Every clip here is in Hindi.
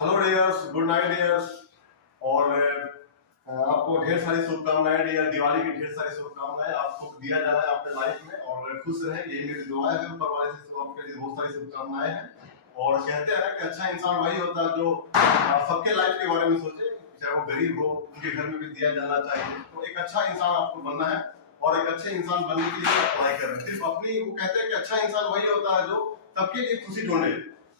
Hello dears, good night dears. और आपको ढेर सारी शुभकामनाएं डियर, दिवाली की ढेर सारी शुभकामनाएं। आपको दिया जा रहा है आपके लाइफ में और खुश रहे, यही मेरी दुआ है ऊपर वाले से। तो आपके लिए बहुत सारी शुभकामनाएं हैं। और कहते हैं ना कि अच्छा इंसान वही होता है जो सबके लाइफ के बारे में सोचे, चाहे वो गरीब हो, उनके घर में भी दिया जाना चाहिए। तो एक अच्छा इंसान आपको बनना है और एक अच्छे इंसान बनने के लिए आप पढ़ाई कर रहे हैं। सिर्फ अपनी, वो कहते हैं कि अच्छा इंसान वही होता है जो सबके लिए खुशी ढूंढे।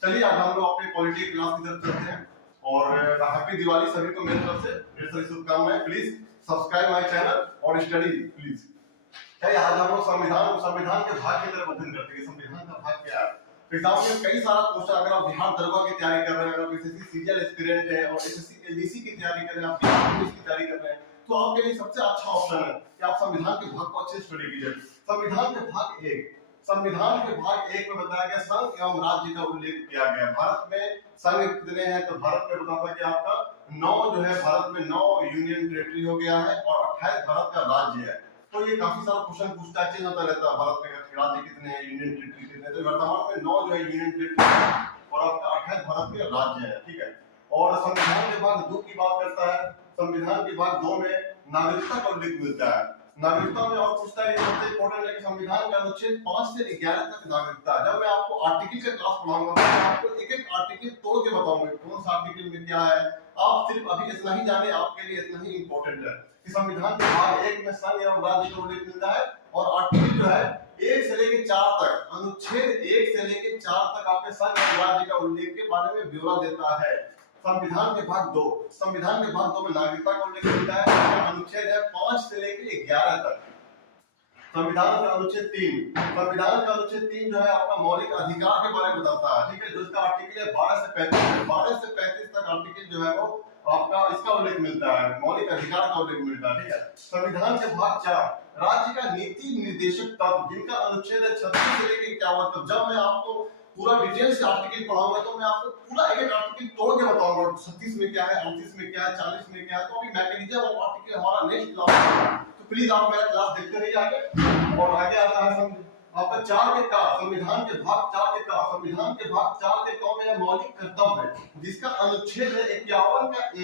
चलिए आज हम लोग अपने पॉलिटिक्स क्लास की तरफ चलते हैं। और हैप्पी दिवाली सभी को मेरी तरफ से, ढेर सारी शुभकामनाएं। प्लीज सब्सक्राइब माय चैनल और स्टडी प्लीज। आज हम लोग संविधान संविधान के भाग की तरफ अध्ययन करते हैं। संविधान का भाग क्या है? एग्जाम में कई सारा क्वेश्चन, अगर आप बिहार दरोगा की तैयारी कर रहे हैं, अगर एसएससी सीजीएल एस्पिरेंट है और एसएससी एलडीसी की तैयारी कर रहे हैं, आप बिहार पुलिस की तैयारी कर रहे हैं, तो आपके लिए सबसे अच्छा ऑप्शन है कि आप संविधान के भाग को अच्छे से स्टडी कीजिए। संविधान के भाग एक, संविधान के भाग एक में बताया गया संघ एवं राज्य का उल्लेख किया गया। भारत में संघ कितने हैं? तो भारत में बताता है कि आपका 9 जो है, भारत में 9 यूनियन टेरिटरी हो गया है और 28 भारत का राज्य है। तो ये काफी सारा क्वेश्चन पूछता है, चेंज होता रहता है। भारत में राज्य कितने हैं, यूनियन टेरिटरी कितने हैं? तो वर्तमान में 9 जो है यूनियन टेरिटरी और आपका 28 भारत के राज्य है, ठीक है। और संविधान के भाग 2 की बात करता है। संविधान के भाग 2 में नागरिकता का उल्लेख मिलता है। नागरिकता में और पूछता है, सबसे इंपॉर्टेंट है कि संविधान का अनुच्छेद 5 से 11 तक नागरिकता। जब मैं आपको आर्टिकल का क्लास पढ़ाऊंगा तो मैं आपको एक एक आर्टिकल तोड़ के बताऊंगा कौन सा आर्टिकल में क्या है। आप सिर्फ अभी इतना ही जाने, आपके लिए इतना ही इंपॉर्टेंट है कि संविधान के भाग 1 में संघ एवं राज्य का उल्लेख मिलता है और आर्टिकल जो है 1 से लेकर 4 तक, अनुच्छेद 1 से लेकर 4 तक आपके संघ एवं राज्य का उल्लेख के बारे में ब्यौरा देता है। संविधान के भाग 2, संविधान के भाग 2 में नागरिकता का उल्लेख मिलता है। अनुच्छेद है 5 से लेकर 11 तक। संविधान का अनुच्छेद 3, संविधान का अनुच्छेद 3 जो है आपका मौलिक अधिकार के बारे में बताता है, ठीक है। जो इसका आर्टिकल है 12 से 35, 12 से 35 तक आर्टिकल जो है वो आपका इसका उल्लेख मिलता है, मौलिक अधिकार का उल्लेख मिलता है, ठीक है। संविधान के भाग 4, राज्य का नीति निर्देशक तत्व, जिनका अनुच्छेद है 36 से लेकर 51 तक। जब मैं आपको पूरा डिटेल से आर्टिकल पढ़ाऊंगा तो मैं आपको पूरा एक एक आर्टिकल तोड़ के बताऊंगा, 36 में क्या है, 38 में क्या है, 40 में क्या है। तो अभी मैकेनिज्म और आर्टिकल हमारा नेक्स्ट क्लास है, तो प्लीज आप मेरा क्लास देखते रहिए आगे। और आगे आता है आपका 4 के का, संविधान के भाग 4 के का, संविधान के भाग 4 के का में मौलिक कर्तव्य, जिसका अनुच्छेद है 51 का ए।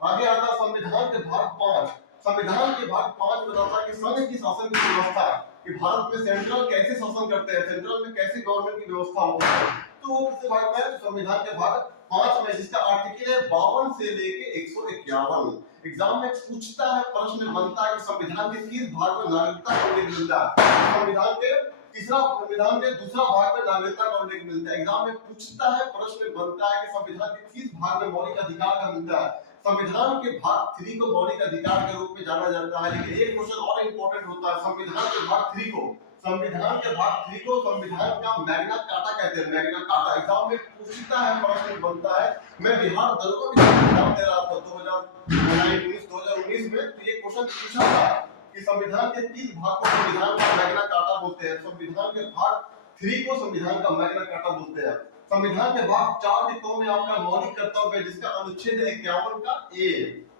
आगे आता है संविधान के भाग 5, संविधान के भाग 5 बताता है कि संघ की शासन की व्यवस्था, कि भारत में सेंट्रल कैसे शासन करते हैं, सेंट्रल में कैसे गवर्नमेंट की व्यवस्था होती है। तो वो किस भाग में है? संविधान के भाग 5 में, जिसका आर्टिकल है 52 से लेके 151। एग्जाम में पूछता है, प्रश्न बनता है कि संविधान के किस भाग में नागरिकता का उल्लेख मिलता है? संविधान के संविधान के दूसरा भाग में नागरिकता का उल्लेख मिलता है। एग्जाम में पूछता है, प्रश्न बनता है कि संविधान के किस भाग में मौलिक अधिकार का मिलता है? संविधान के भाग 3 को मौलिक अधिकार के रूप में जाना जाता है। लेकिन एक क्वेश्चन और इंपॉर्टेंट होता है, संविधान के भाग 3 को, संविधान के भाग 3 को संविधान का मैग्ना कार्टा कहते हैं, मैग्ना कार्टा। एग्जाम में पूछता है, प्रश्न बनता है। मैं बिहार दरोगा का एग्जाम दे रहा था 2019 में, तो ये क्वेश्चन पूछा था कि संविधान के किस भाग को संविधान का मैग्ना कार्टा बोलते हैं? संविधान के भाग 3 को संविधान का मैग्ना कार्टा बोलते हैं। संविधान के भाग 4 के तो में आपका मौलिक कर्तव्य, जिसका अनुच्छेद है 51 का ए।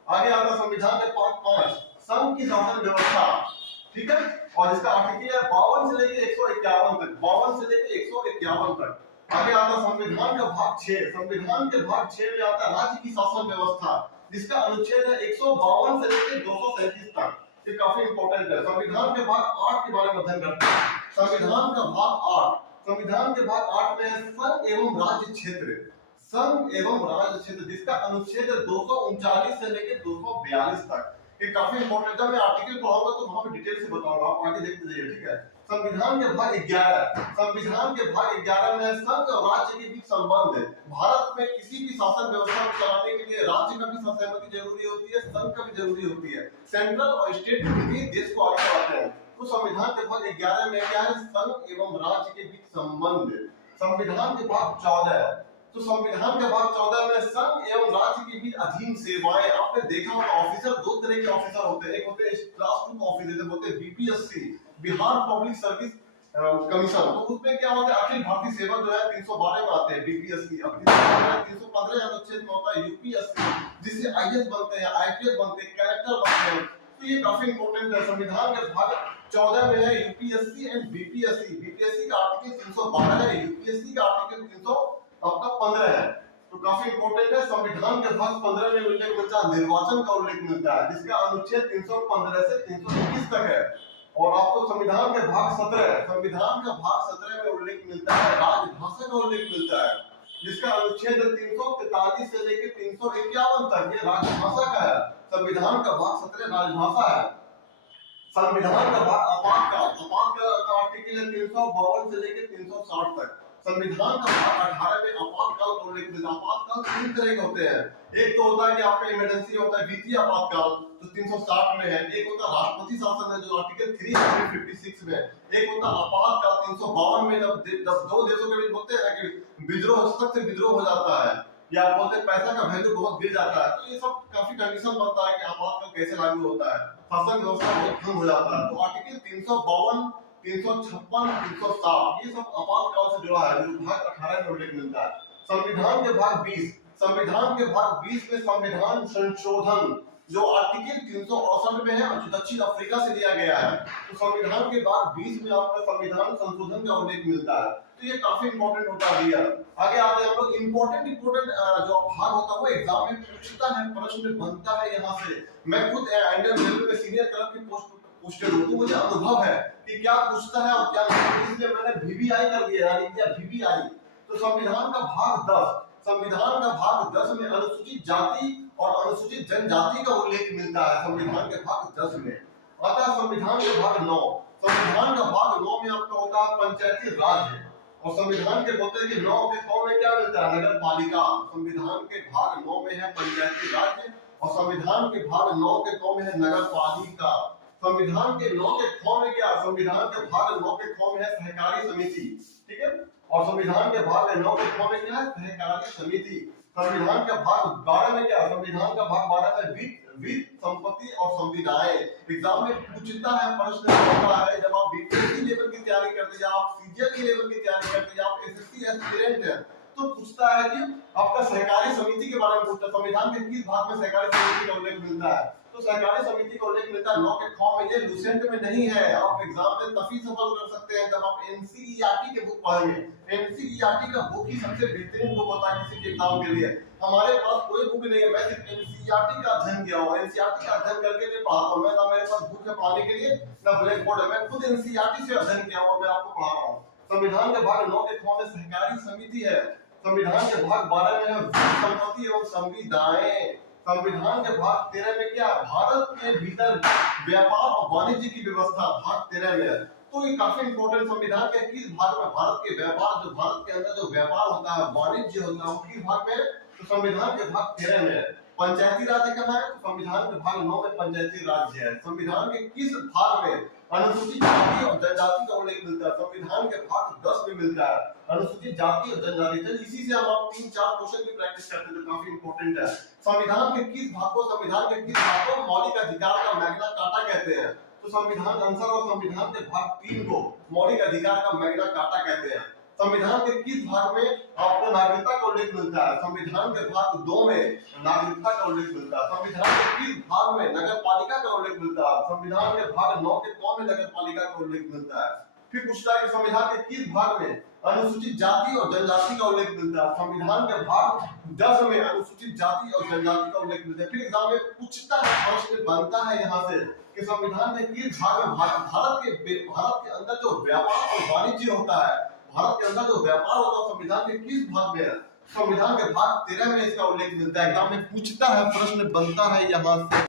आगे आता संविधान के भाग 5, संघ की शासन व्यवस्था, ठीक है। और इसका आर्टिकल है 52 से लेकर 151 तक, 52 से लेकर 151 तक। आगे आता संविधान का भाग 6, संविधान के भाग 6 में आता राज्य की शासन व्यवस्था, जिसका अनुच्छेद है 152 से लेकर 237 तक। ये काफी इंपॉर्टेंट है। संविधान के भाग 8 के बारे में अध्ययन करते हैं। संविधान का भाग 8, संविधान के भाग 8 में है संघ एवं राज्य क्षेत्र, संघ एवं राज्य क्षेत्र, जिसका अनुच्छेद है 239 से लेकर 242 तक। ये काफी इंपॉर्टेंट है। मैं आर्टिकल पढ़ाऊंगा तो वहां पे डिटेल से बताऊंगा, आप आगे देखते जाइए, ठीक है। संविधान के भाग 11, संविधान के भाग 11 में संघ और राज्य के बीच संबंध है। भारत में किसी भी शासन व्यवस्था को चलाने के लिए राज्य का भी सहमति जरूरी होती है, संघ का भी जरूरी होती है। सेंट्रल और स्टेट भी देश को आगे बढ़ाते हैं। तो संविधान के भाग 11 में क्या है? संघ एवं राज्य के बीच संबंध। संविधान के भाग 14, तो संविधान के भाग 14 में संघ एवं राज्य के बीच अधीन सेवाएं। आपने देखा होगा ऑफिसर 2 तरह के ऑफिसर होते हैं, एक होते हैं क्लास 2 ऑफिसर, जैसे बोलते हैं BPSC, Bihar public service commission. तो उसमें क्या होता है? अखिल भारतीय सेवा जो है 312 में आते हैं बीपीएससी। अब 315 अनुच्छेद में होता है यूपीएससी, जिससे आईएएस बनते हैं, आईपीएस बनते हैं, कलेक्टर बनते हैं। तो ये काफी इंपॉर्टेंट है। संविधान के भाग 14 में है यूपीएससी एंड बीपीएससी। बीपीएससी का आर्टिकल 312 है, यूपीएससी का आर्टिकल 315 है। तो काफी इंपॉर्टेंट है। संविधान के भाग 15 में उल्लेख मिलता है निर्वाचन का उल्लेख मिलता है, जिसका अनुच्छेद 315 से 321 तक है। और आपको संविधान के भाग 17 में उल्लेख मिलता है राजभाषा का उल्लेख मिलता है, जिसका अनुच्छेद 343 से लेकर 351 तक ये राजभाषा का है। संविधान का भाग 17 राजभाषा है। संविधान का भाग आपातकाल का आर्टिकल है 352 से लेकर 360 तक। संविधान का भाग 18 में आपातकाल का उल्लेख मिलता है। आपातकाल तीन तरह के होते हैं, एक तो होता है कि आपका इमरजेंसी होता है, वित्तीय आपातकाल जो 360 में है, एक होता है राष्ट्रपति शासन है जो आर्टिकल 356 में, एक होता है आपातकाल 352 में जब दो देशों के बीच होते हैं कि विद्रोह, सख्त से विद्रोह हो जाता है या बोलते हैं पैसा का वैल्यू बहुत गिर जाता है, तो ये सब काफी कंडीशन बनता है कि आपातकाल कैसे लागू होता है, शासन व्यवस्था बहुत भंग हो जाता है। तो आर्टिकल 352, 356, 360 ये सब आपातकाल से जुड़ा है, जो भाग 18 में उल्लेख मिलता है। संविधान के भाग 20 में संविधान संशोधन जो आर्टिकल 368 में है, जो दक्षिण अफ्रीका से लिया गया है, तो संविधान के भाग 20 में आपका संविधान संशोधन का उल्लेख मिलता है। तो ये काफी इंपॉर्टेंट होता है भैया। आगे आते हैं हम लोग। इंपॉर्टेंट जो भाग होता है वो एग्जाम में पूछता है, प्रश्न बनता है यहाँ से। मैं खुद इंडियन रेलवे में सीनियर क्लर्क की पोस्टेड हूँ, तो मुझे अनुभव है कि क्या पूछता है और क्या नहीं, इसलिए मैंने VBI कर दिया, यानी क्या VBI। तो संविधान का भाग 10 में अनुसूचित जाति और अनुसूचित जनजाति का उल्लेख मिलता है। संविधान के भाग 10 में आता है संविधान के भाग 9। संविधान का भाग 9 में आपका होता है पंचायती राज है, और संविधान के बोलते हैं कि 9 के क में क्या मिलता है, नगर पालिका। संविधान के भाग 9 में है पंचायती राज और संविधान के भाग 9 के क में है नगर पालिका। संविधान के 9 के ख में क्या, संविधान के भाग 9 के ख में है सहकारी समिति, ठीक है। और संविधान के भाग 9 के ख में क्या है, सहकारी समिति। संविधान का भाग 12 में क्या, संविधान का भाग 12 में वित्त, संपत्ति और संविदाएं। एग्जाम में पूछता है, प्रश्न होता है, जब आप बीपीएससी लेवल की तैयारी करते हैं, आप सीजीएल की लेवल की तैयारी करते हैं, आप एसएससी एस्पिरेंट हैं, तो पूछता है कि आपका सहकारी समिति के बारे में पूछता है। संविधान के किस भाग में सहकारी समिति का उल्लेख मिलता है, तो सहकारी समिति का उल्लेख मिलता है 9 के ख में। ये लूसेंट में नहीं है, आप एग्जाम में तभी सफल कर सकते हैं जब आप एनसीईआरटी के बुक पढ़ेंगे। एनसीईआरटी का बुक ही सबसे बेहतरीन बुक होता है किसी के एग्जाम के लिए। हमारे पास कोई बुक नहीं है, मैं सिर्फ एनसीईआरटी का अध्ययन किया हूं, एनसीईआरटी का अध्ययन करके मैं पढ़ाता हूं। मैं ना मेरे पास बुक है पढ़ाने के लिए ना ब्लैक बोर्ड है, मैं खुद एनसीईआरटी से अध्ययन किया हूं, मैं आपको पढ़ा रहा हूं। संविधान के भाग 9 के ख में सहकारी समिति है। संविधान के भाग 12 में है संपत्ति एवं संविदाएं। संविधान के भाग 13 में क्या, भारत के भीतर व्यापार और वाणिज्य की व्यवस्था भाग 13 में है। तो ये काफी इंपॉर्टेंट। संविधान के किस भाग में भारत के व्यापार, जो भारत के अंदर जो व्यापार होता है, वाणिज्य होता है, वो किस भाग में, तो संविधान के भाग 13 में है। पंचायती राज कहना है, तो संविधान के भाग 9 में पंचायती राज है। संविधान के किस भाग में अनुसूचित जाति और जनजाति का उल्लेख मिलता है, संविधान के भाग 10 में मिलता है अनुसूचित जाति और जनजाति। चलिए इसी से हम आप 3-4 क्वेश्चन की प्रैक्टिस करते हैं जो काफी इंपॉर्टेंट है। संविधान के किस भाग को मौलिक अधिकार का मैग्ना कार्टा कहते हैं, तो संविधान आंसर और संविधान के भाग 3 को मौलिक अधिकार का मैग्ना कार्टा कहते हैं। संविधान के किस भाग में आपको नागरिकता का उल्लेख मिलता है, संविधान के भाग 2 में नागरिकता का उल्लेख मिलता है। संविधान के किस भाग में नगर पालिका का उल्लेख मिलता है, संविधान के भाग 9 के क में नगर पालिका का उल्लेख मिलता है। फिर पूछता है कि संविधान के किस भाग में अनुसूचित जाति और जनजाति का उल्लेख मिलता है, संविधान के भाग 10 में अनुसूचित जाति और जनजाति का उल्लेख मिलता है। फिर एग्जाम में पूछता है, प्रश्न बनता है यहाँ से कि संविधान के किस भाग में भारत के अंदर जो व्यापार और वाणिज्य होता है, भारत के अंदर जो व्यापार होता है संविधान के किस भाग में है, संविधान के भाग 13 में इसका उल्लेख मिलता है। एग्जाम में पूछता है, प्रश्न बनता है यहाँ से।